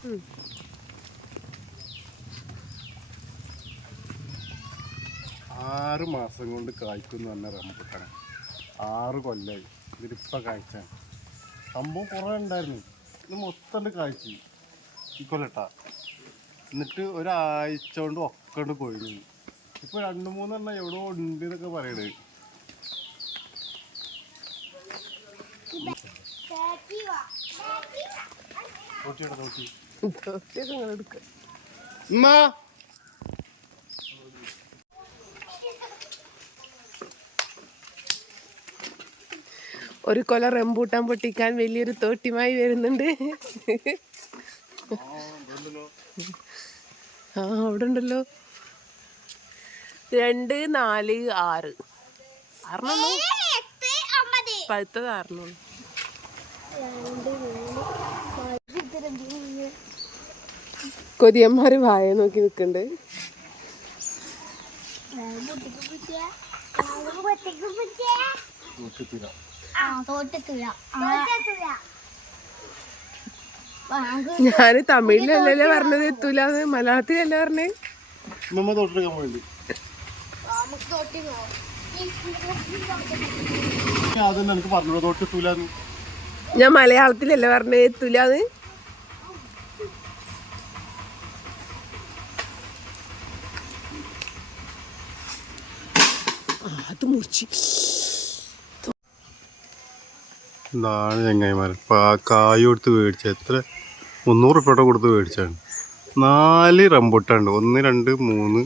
6 മാസം കൊണ്ട് കായ്ക്കുന്നു പറഞ്ഞ റംബൂട്ടാൻ 6 കൊല്ലായി ഇതിലിപ്പം കായ്ച്ചാൻ സംഭവം കുറേ ഉണ്ടായിരുന്നു. ഇത് മൊത്തം കായ്ച്ചു ഈ കൊല്ലട്ടാ. എന്നിട്ട് ഒരാഴ്ച കൊണ്ട് ഒക്കെ കൊഴിഞ്ഞു. ഇപ്പോൾ 2-3 എണ്ണം എവിടെയോ ഉണ്ട് എന്നൊക്കെ പറയണത്. ഒരു കൊല റംബൂട്ടാൻ പൊട്ടിക്കാൻ വലിയൊരു തോട്ടിമായി വരുന്നുണ്ട്. ആ അവിടെ ഉണ്ടല്ലോ. 2, 4, 6 പഴുത്തത് 6. കൊതിയന്മാര് വായ നോക്കി നിക്കണ്ട്. ഞാന് തമിഴിലല്ലേ പറഞ്ഞത് എത്തൂലെന്ന്, മലയാളത്തിലല്ലേ പറഞ്ഞേ. ഞാൻ മലയാളത്തിലല്ലേ പറഞ്ഞേ എത്തൂലെന്ന്. അത് മുറിച്ച് എന്താണ് ചങ്ങായിമാർ കായ് കൊടുത്ത് മേടിച്ച എത്ര 300 ഉറുപ്പിക കൊടുത്ത് മേടിച്ചാണ്. 4 റംബൂട്ടാണ്ട്. 1, 2, 3,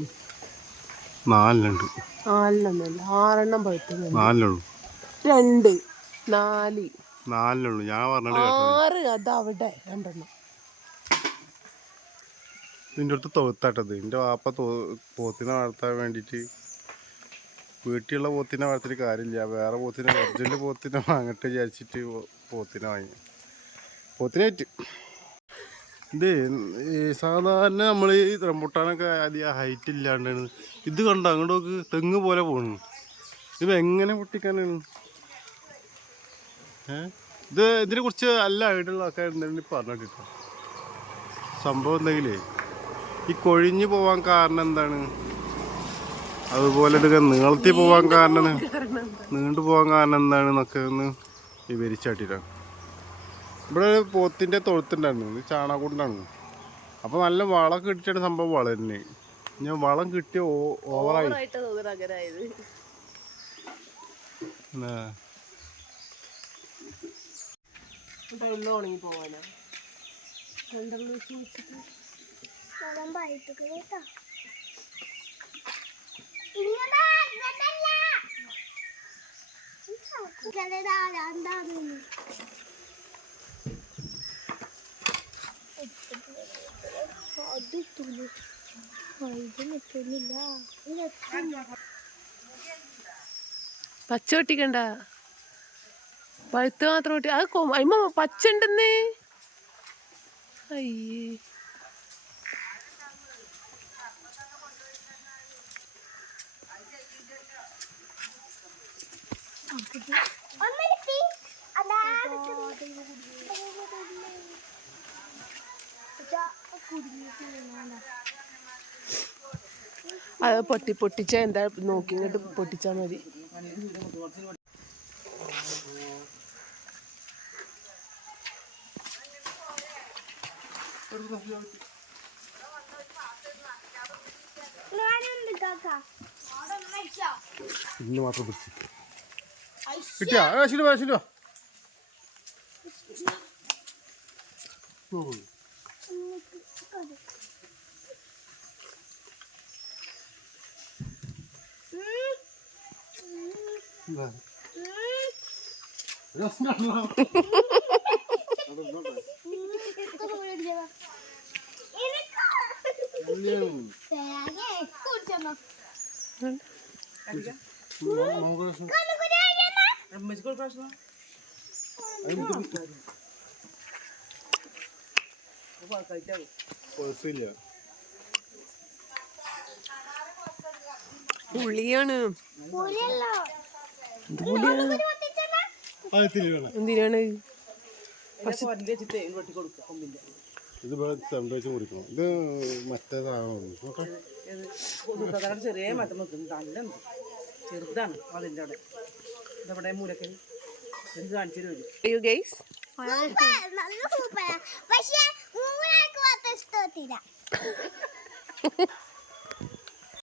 4 ഉണ്ട്. 6 പഴുത്തത്. 4 2, 4, 4 ഞാൻ പറഞ്ഞത് 6. അതവിടെ 2. ഇതിൻ്റെ അടുത്ത് തൊഴുത്താട്ടത്. എൻ്റെ വാപ്പ പോത്തിനെ വളർത്താൻ വേണ്ടിയിട്ട് വീട്ടിലുള്ള പോത്തിനെ വളർത്തിയിട്ട് കാര്യമില്ല, വേറെ പോത്തിനെ ഒറിജിനൽ പോത്തിനെ വാങ്ങട്ടെ വിചാരിച്ചിട്ട് പോത്തിനെ വാങ്ങി. പോത്തിനായിട്ട് ഇത് സാധാരണ നമ്മൾ ഈ റംബൂട്ടാനൊക്കെ അധികം ഹൈറ്റ് ഇല്ലാണ്ടാണ്. ഇത് കണ്ട അങ്ങോട്ടൊക്കെ തെങ്ങ് പോലെ പോണു. ഇത് എങ്ങനെ പൊട്ടിക്കാനാണ്? ഇതിനെ കുറിച്ച് നല്ല ഐഡിയുള്ള ആൾക്കാർ എന്തെങ്കിലും പറഞ്ഞിട്ടോ. സംഭവം എന്തെങ്കിലേ ഈ കൊഴിഞ്ഞു പോവാൻ കാരണം എന്താണ്, അതുപോലെ ഇത് നീളത്തിൽ പോവാൻ കാരണം, നീണ്ടു പോകാൻ കാരണം എന്താണെന്നൊക്കെ ഒന്ന് വിവരിച്ചാട്ടിട്ടാണ്. ഇവിടെ പോത്തിൻ്റെ തൊഴുത്തുണ്ടായിരുന്നു. ഇത് ചാണകക്കൊണ്ടാണ്. അപ്പോൾ നല്ല വളം കിട്ടിയാണ് സംഭവം വളരുന്നത്. ഞാൻ വളം കിട്ടിയ ഓവറായി ഉണങ്ങി പോവാനാ. പച്ച ഒട്ടിക്കണ്ട, പഴുത്ത് മാത്രം ഒട്ടി. അത് അമ്മ പച്ച ഉണ്ടെന്നേ. അയ്യേ അത് പൊട്ടിച്ചാ എന്താ നോക്കി ഇങ്ങോട്ട് പൊട്ടിച്ചാ മതി. ഇന്ന് മാത്രം പിടിച്ചു കിട്ടിയാ ശരി. പുളിയാണ്. എന്തിനാണ്? ഇത് വെച്ച് മുറിക്കണം. ഇത് മറ്റേ സാധനം നോക്കാം. ചെറിയ മറ്റം നിൽക്കുന്നു നല്ല ചെറുതാണ് അതിൻ്റെ അവിടെ ഇതവിടെ മൂലക്കൽ എന്ത് കാണിച്ചു തരും. You guys? പക്ഷേ മൂന്നാൾക്ക് മാത്രം ഇഷ്ടത്തില്ല.